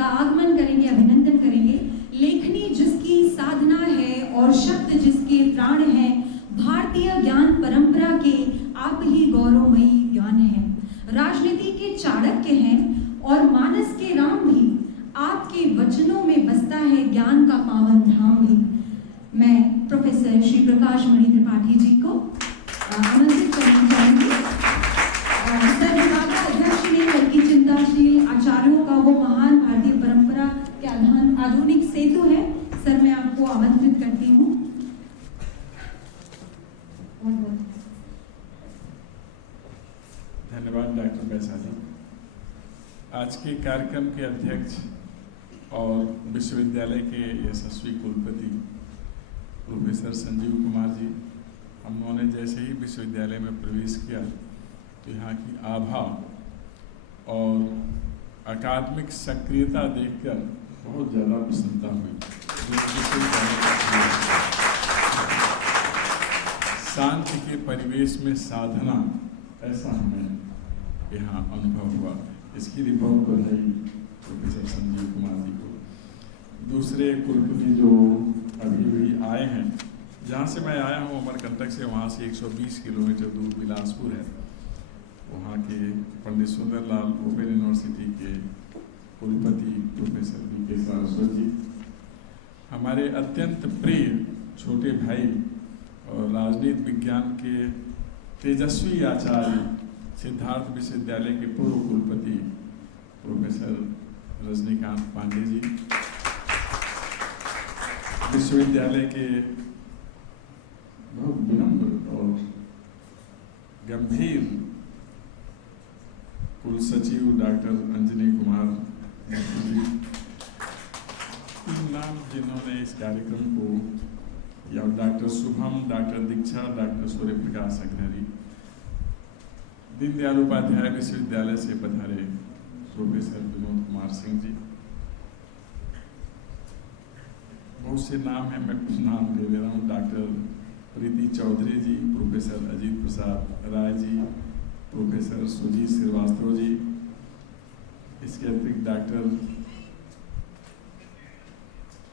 का आगमन करेंगे, अभिनंदन करेंगे। लेखनी जिसकी साधना है और शब्द जिसके प्राण हैं, भारतीय ज्ञान परंपरा के आप ही गौरवमयी ज्ञान हैं। राजनीति के चाणक्य हैं और मानस के राम भी, आपके वचनों में बसता है ज्ञान का पावन धाम भी। मैं प्रोफेसर श्री प्रकाश मणि त्रिपाठी जी को आमंत्रित करना चाहूंगी। सर अध्यक्ष ने बल्कि चिंताशील आचार्यों का वो महान भारतीय परंपरा के आधुनिक सेतु है। सर मैं आपको आमंत्रित करती हूँ। धन्यवाद डॉक्टर बैसा जी। आज के कार्यक्रम के अध्यक्ष और विश्वविद्यालय के यशस्वी कुलपति प्रोफेसर संजीव कुमार जी, हम लोगों ने जैसे ही विश्वविद्यालय में प्रवेश किया तो यहाँ की आभा और अकादमिक सक्रियता देखकर बहुत ज़्यादा प्रसन्नता हुई। शांति के परिवेश में साधना, ऐसा हमें यहाँ अनुभव हुआ। इसकी रिपोर्ट बधाई प्रोफेसर संजीव कुमार जी को। दूसरे कुलपति जो अभी आए हैं, जहाँ से मैं आया हूँ अमरकंटक से, वहाँ से 120 किलोमीटर दूर बिलासपुर है। वहाँ के पंडित सुंदरलाल ओपन यूनिवर्सिटी के कुलपति प्रोफेसर वी.के. सारस्वत जी, हमारे अत्यंत प्रिय छोटे भाई और राजनीति विज्ञान के तेजस्वी आचार्य सिद्धार्थ विश्वविद्यालय के पूर्व कुलपति प्रोफेसर रजनीकांत पांडे जी, विश्वविद्यालय के बहुत विनम्र और गंभीर कुल सचिव डॉक्टर अंजनी कुमार जी, नाम जिन्होंने इस कार्यक्रम को, या डॉक्टर शुभम, डॉक्टर दीक्षा, डॉक्टर सूर्य प्रकाश अग्रहरी, दीनदयाल उपाध्याय विश्वविद्यालय से पधारे प्रोफेसर विनोद कुमार सिंह जी, बहुत से नाम हैं, मैं कुछ नाम ले ले रहा हूँ। डॉक्टर प्रीति चौधरी जी, प्रोफेसर अजीत प्रसाद राय जी, प्रोफेसर सुजीत श्रीवास्तव जी, इसके अतिरिक्त डॉक्टर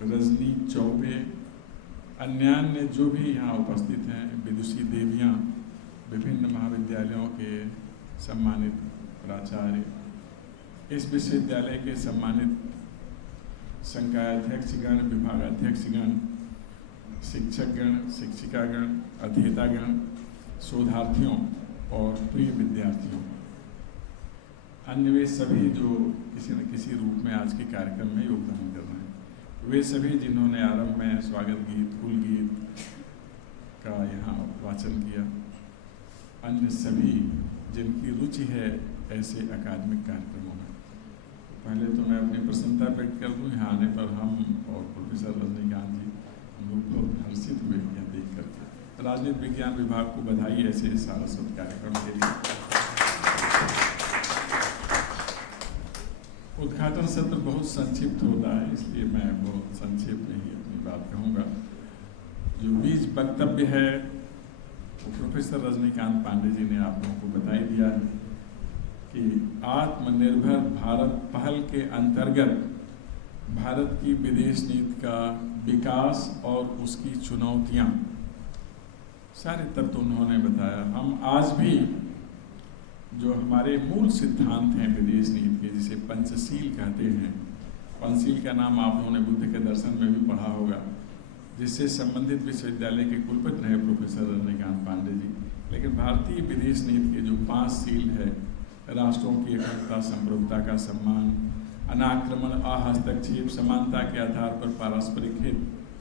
रजनी चौबे, अन्यान्य जो भी यहाँ उपस्थित हैं, विदुषी देवियाँ, विभिन्न महाविद्यालयों के सम्मानित प्राचार्य, इस विश्वविद्यालय के सम्मानित संकायाध्यक्षगण, विभागाध्यक्षगण, शिक्षकगण, शिक्षिकागण, अध्येतागण, शोधार्थियों और प्रिय विद्यार्थियों, अन्य वे सभी जो किसी न किसी रूप में आज के कार्यक्रम में योगदान कर रहे हैं, वे सभी जिन्होंने आरंभ में स्वागत गीत, कुल गीत का यहाँ वाचन किया, अन्य सभी जिनकी रुचि है ऐसे अकादमिक कार्यक्रमों में। पहले तो मैं अपनी प्रसन्नता व्यक्त कर दूँ, यहाँ आने पर हम और प्रोफेसर रजनीकांत जी, हम लोग बहुत हर्षित हुए यह देख करके। राजनीति विज्ञान विभाग को बधाई ऐसे सारस्वत कार्यक्रम के लिए। उद्घाटन सत्र बहुत संक्षिप्त होता है, इसलिए मैं बहुत संक्षेप में ही अपनी बात कहूँगा। जो बीज वक्तव्य है वो प्रोफेसर रजनीकांत पांडे जी ने आप लोगों को बताई दिया है कि आत्मनिर्भर भारत पहल के अंतर्गत भारत की विदेश नीति का विकास और उसकी चुनौतियाँ, सारे तत्व उन्होंने बताया। हम आज भी जो हमारे मूल सिद्धांत हैं विदेश नीति के, जिसे पंचशील कहते हैं, पंचशील का नाम आप लोगों ने बुद्ध के दर्शन में भी पढ़ा होगा, जिससे संबंधित विश्वविद्यालय के कुलपति रहे प्रोफेसर रजनीकांत पांडे जी। लेकिन भारतीय विदेश नीति के जो 5 सील है, राष्ट्रों की एकता, संप्रभुता का सम्मान, अनाक्रमण, अहस्तक्षेप, समानता के आधार पर पारस्परिक हित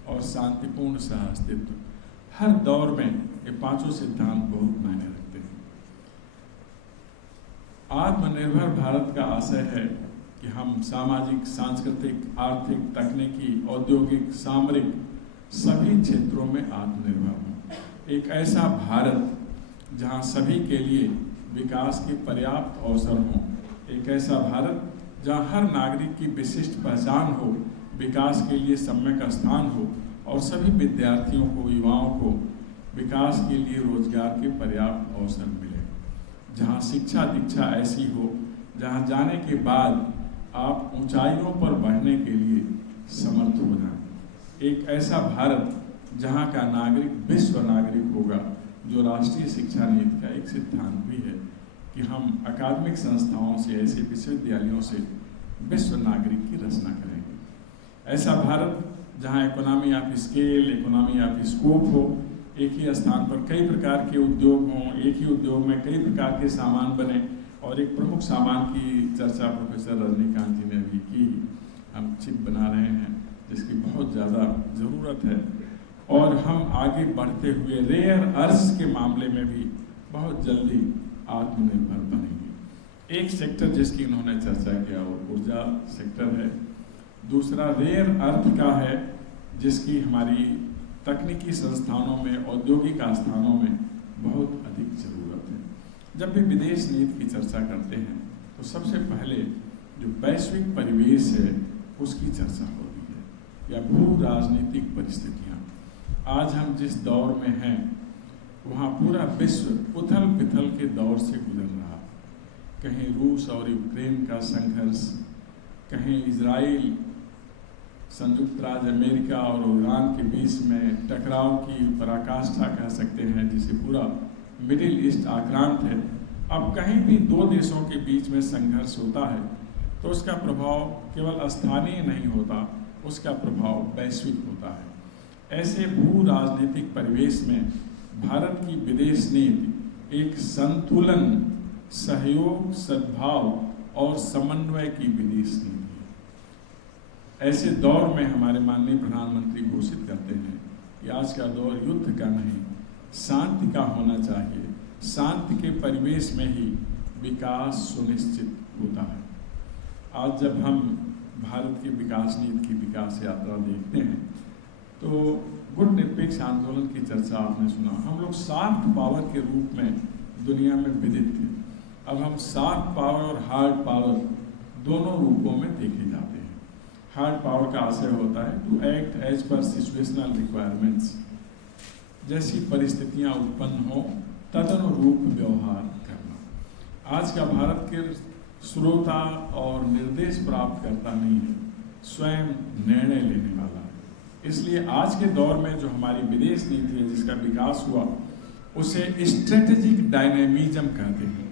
और शांतिपूर्ण सहअस्तित्व, हर दौर में ये 5 सिद्धांत बहुत मायने रखते हैं। आत्मनिर्भर भारत का आशय है कि हम सामाजिक, सांस्कृतिक, आर्थिक, तकनीकी, औद्योगिक, सामरिक सभी क्षेत्रों में आत्मनिर्भर हों। एक ऐसा भारत जहां सभी के लिए विकास के पर्याप्त अवसर हों, एक ऐसा भारत जहां हर नागरिक की विशिष्ट पहचान हो, विकास के लिए सम्यक स्थान हो और सभी विद्यार्थियों को, युवाओं को विकास के लिए रोजगार के पर्याप्त अवसर मिले, जहां शिक्षा दीक्षा ऐसी हो जहां जाने के बाद आप ऊंचाइयों पर बढ़ने के लिए समर्थ हो जाएं। एक ऐसा भारत जहां का नागरिक विश्व नागरिक होगा, जो राष्ट्रीय शिक्षा नीति का एक सिद्धांत भी है कि हम अकादमिक संस्थाओं से, ऐसे विश्वविद्यालयों से विश्व नागरिक की रचना करेंगे। ऐसा भारत जहां economy of scale, economy of scope हो, एक ही स्थान पर कई प्रकार के उद्योग हों, एक ही उद्योग में कई प्रकार के सामान बने। और एक प्रमुख सामान की चर्चा प्रोफेसर रजनीकांत जी ने भी की। हम चिप बना रहे हैं जिसकी बहुत ज़्यादा ज़रूरत है, और हम आगे बढ़ते हुए रेयर अर्थ के मामले में भी बहुत जल्दी आत्मनिर्भर बनेंगे। एक सेक्टर जिसकी इन्होंने चर्चा किया वो ऊर्जा सेक्टर है। दूसरा रेयर अर्थ का है, जिसकी हमारी तकनीकी संस्थानों में, औद्योगिक आस्थानों में बहुत अधिक ज़रूरत है। जब भी विदेश नीति की चर्चा करते हैं तो सबसे पहले जो वैश्विक परिवेश है उसकी चर्चा होती है, या भू राजनीतिक परिस्थितियाँ। आज हम जिस दौर में हैं वहाँ पूरा विश्व उथल पुथल के दौर से गुजर रहा। कहीं रूस और यूक्रेन का संघर्ष, कहीं इजराइल, संयुक्त राज्य अमेरिका और ईरान के बीच में टकराव की पराकाष्ठा कह सकते हैं, जिसे पूरा मिडिल ईस्ट आक्रांत है। अब कहीं भी दो देशों के बीच में संघर्ष होता है तो उसका प्रभाव केवल स्थानीय नहीं होता, उसका प्रभाव वैश्विक होता है। ऐसे भू राजनीतिक परिवेश में भारत की विदेश नीति एक संतुलन, सहयोग, सद्भाव और समन्वय की विदेश नीति है। ऐसे दौर में हमारे माननीय प्रधानमंत्री घोषित करते हैं कि आज का दौर युद्ध का नहीं, शांति का होना चाहिए। शांति के परिवेश में ही विकास सुनिश्चित होता है। आज जब हम भारत की विकास नीति की विकास यात्रा देखते हैं तो गुट निरपेक्ष आंदोलन की चर्चा आपने सुना। हम लोग सॉफ्ट पावर के रूप में दुनिया में विदित थे। अब हम सॉफ्ट पावर और हार्ड पावर दोनों रूपों में देखे जाते हैं। हार्ड पावर का आशय होता है to act as per situational requirements, जैसी परिस्थितियां उत्पन्न हो तदनुरूप व्यवहार करना। आज का भारत के श्रोता और निर्देश प्राप्त करता नहीं है, स्वयं निर्णय लेने वाला है। इसलिए आज के दौर में जो हमारी विदेश नीति है, जिसका विकास हुआ, उसे स्ट्रेटेजिक डायनेमिज्म कहते हैं,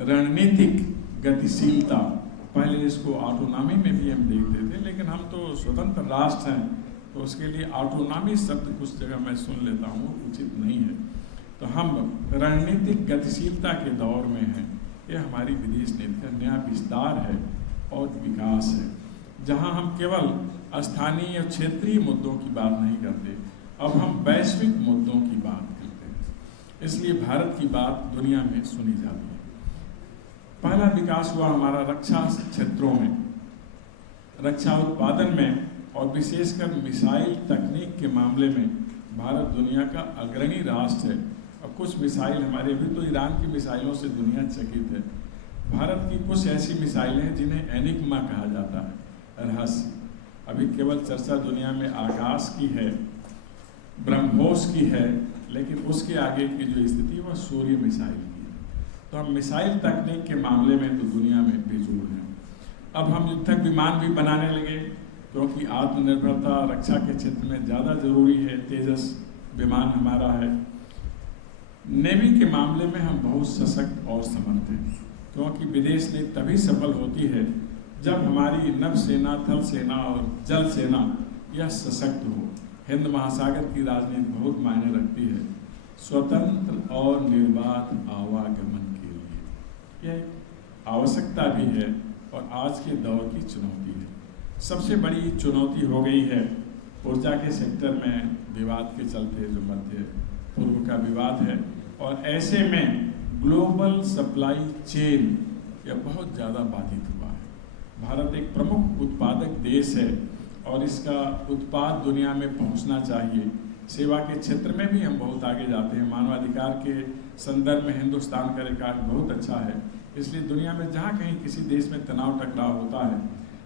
रणनीतिक गतिशीलता। पहले इसको ऑटोनॉमी में भी हम देखते थे, लेकिन हम तो स्वतंत्र राष्ट्र हैं तो उसके लिए ऑटोनॉमी शब्द कुछ जगह मैं सुन लेता हूँ, उचित नहीं है। तो हम रणनीतिक गतिशीलता के दौर में हैं। ये हमारी विदेश नीति का नया विस्तार है और विकास है, जहाँ हम केवल स्थानीय और क्षेत्रीय मुद्दों की बात नहीं करते, अब हम वैश्विक मुद्दों की बात करते हैं। इसलिए भारत की बात दुनिया में सुनी जाती है। पहला विकास हुआ हमारा रक्षा क्षेत्रों में, रक्षा उत्पादन में, और विशेषकर मिसाइल तकनीक के मामले में भारत दुनिया का अग्रणी राष्ट्र है। और कुछ मिसाइल हमारे, अभी तो ईरान की मिसाइलों से दुनिया चकित है। भारत की कुछ ऐसी मिसाइलें हैं जिन्हें एनिग्मा कहा जाता है, रहस्य। अभी केवल चर्चा दुनिया में आकाश की है, ब्रह्मोस की है, लेकिन उसके आगे की जो स्थिति वह सूर्य मिसाइल की है। तो हम मिसाइल तकनीक के मामले में तो दुनिया में बेजोड़ हैं। अब हम युद्धक विमान भी बनाने लगे, क्योंकि आत्मनिर्भरता रक्षा के क्षेत्र में ज़्यादा जरूरी है। तेजस विमान हमारा है। नेवी के मामले में हम बहुत सशक्त और समर्थ हैं, क्योंकि विदेश नीति तभी सफल होती है जब हमारी नभसेना, थल सेना और जल सेना यह सशक्त हो। हिंद महासागर की राजनीति बहुत मायने रखती है स्वतंत्र और निर्बाध आवागमन के लिए। यह आवश्यकता भी है और आज के दौर की चुनौती है। सबसे बड़ी चुनौती हो गई है ऊर्जा के सेक्टर में विवाद के चलते, जो मध्य पूर्व का विवाद है, और ऐसे में ग्लोबल सप्लाई चेन यह बहुत ज़्यादा बाधित हुआ है। भारत एक प्रमुख उत्पादक देश है और इसका उत्पाद दुनिया में पहुंचना चाहिए। सेवा के क्षेत्र में भी हम बहुत आगे जाते हैं। मानवाधिकार के संदर्भ में हिंदुस्तान का रिकॉर्ड बहुत अच्छा है। इसलिए दुनिया में जहाँ कहीं किसी देश में तनाव टकराव होता है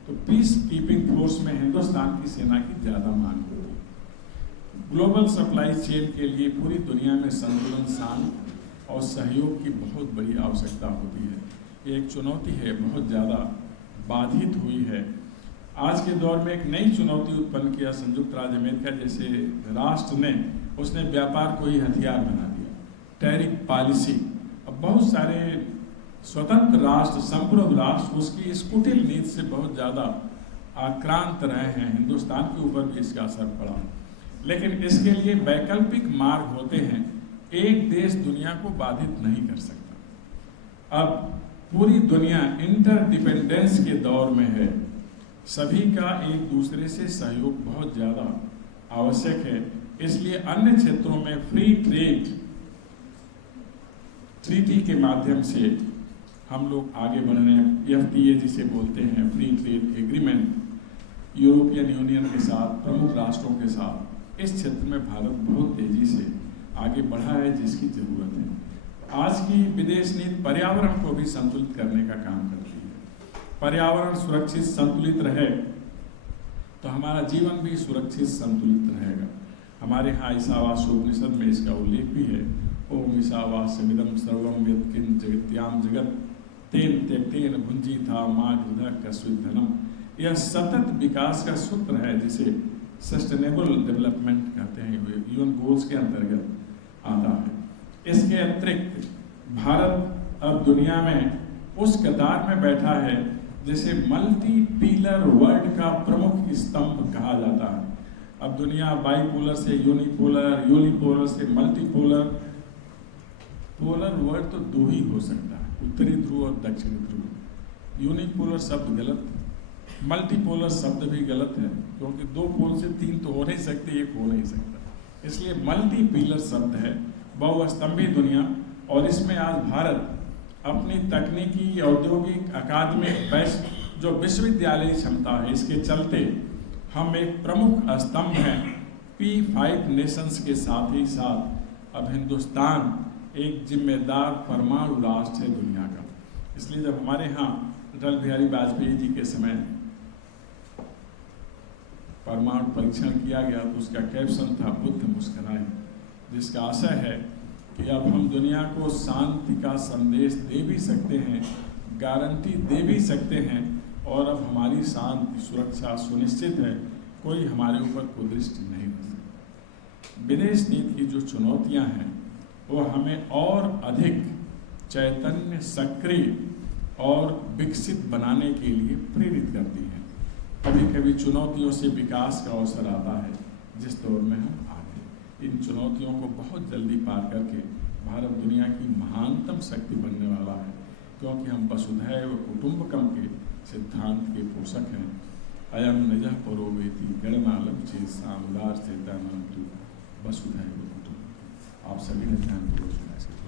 तो पीस कीपिंग फोर्स में हिंदुस्तान की सेना की ज़्यादा मांग होती है। ग्लोबल सप्लाई चेन के लिए पूरी दुनिया में संतुलन, शांति और सहयोग की बहुत बड़ी आवश्यकता होती है। ये एक चुनौती है बहुत ज़्यादा बाधित हुई है। आज के दौर में एक नई चुनौती उत्पन्न किया संयुक्त राज्य अमेरिका जैसे राष्ट्र ने, उसने व्यापार को ही हथियार बना दिया, टैरिफ पॉलिसी। अब बहुत सारे स्वतंत्र राष्ट्र, संप्रभु राष्ट्र उसकी इस कुटिल नीति से बहुत ज़्यादा आक्रांत रहे हैं। हिंदुस्तान के ऊपर भी इसका असर पड़ा, लेकिन इसके लिए वैकल्पिक मार्ग होते हैं। एक देश दुनिया को बाधित नहीं कर सकता। अब पूरी दुनिया इंटरडिपेंडेंस के दौर में है, सभी का एक दूसरे से सहयोग बहुत ज़्यादा आवश्यक है। इसलिए अन्य क्षेत्रों में फ्री ट्रेड ट्रीटी के माध्यम से हम लोग आगे बढ़ रहे हैं। FTA जिसे बोलते हैं, free trade agreement, European union के साथ, प्रमुख राष्ट्रों के साथ, इस क्षेत्र में भारत बहुत तेजी से आगे बढ़ा है, जिसकी जरूरत है। आज की विदेश नीति पर्यावरण को भी संतुलित करने का काम करती है। पर्यावरण सुरक्षित संतुलित रहे तो हमारा जीवन भी सुरक्षित संतुलित रहेगा। हमारे यहाँ ईशावास्योपनिषद में इसका उल्लेख भी है। ओम ईशावास्यमिदं सर्वं यत्किंच जगत्याम जगत तेन त्यक्तेन भुंजीथा मा गृधः कस्मिन् धनम्। यह सतत विकास का सूत्र है, जिसे सस्टेनेबल डेवलपमेंट कहते हैं, यूएन गोल्स के अंतर्गत आता है। इसके अतिरिक्त भारत अब दुनिया में उस कतार में बैठा है जिसे मल्टी पीलर वर्ल्ड का प्रमुख स्तंभ कहा जाता है। अब दुनिया बाइपोलर से यूनिपोलर, यूनिपोलर से मल्टीपोलर, पोलर वर्ल्ड तो दो ही हो सकता है, उत्तरी ध्रुव और दक्षिणी ध्रुव। यूनिपोलर शब्द गलत, मल्टीपोलर शब्द भी गलत है, क्योंकि दो पोल से तीन तो हो नहीं सकते, एक हो नहीं सकता। इसलिए मल्टी पीलर शब्द है, बहुस्तंभी दुनिया। और इसमें आज भारत अपनी तकनीकी, औद्योगिक, अकादमिक, जो विश्वविद्यालय क्षमता है, इसके चलते हम एक प्रमुख स्तंभ हैं P5 नेशंस के साथ ही साथ अब हिंदुस्तान एक जिम्मेदार परमाणु राष्ट्र है दुनिया का। इसलिए जब हमारे यहाँ अटल बिहारी वाजपेयी जी के समय परमाणु परीक्षण किया गया तो उसका कैप्शन था बुद्ध मुस्कुराए, जिसका आशय है कि अब हम दुनिया को शांति का संदेश दे भी सकते हैं, गारंटी दे भी सकते हैं, और अब हमारी शांति सुरक्षा सुनिश्चित है, कोई हमारे ऊपर कुदृष्टि नहीं रख सकता। विदेश नीति की जो चुनौतियां हैं वो हमें और अधिक चैतन्य, सक्रिय और विकसित बनाने के लिए प्रेरित करती हैं। कभी कभी चुनौतियों से विकास का अवसर आता है, जिस दौर में हम आगे इन चुनौतियों को बहुत जल्दी पार करके भारत दुनिया की महानतम शक्ति बनने वाला है, क्योंकि हम वसुधैव कुटुंबकम के सिद्धांत के पोषक हैं। अयम निजः परो वेति गणनालम चेत सामुदार चेतानंतु वसुधैव कुटुंबकम। आप सभी ने ध्यान पूर्वक सुना।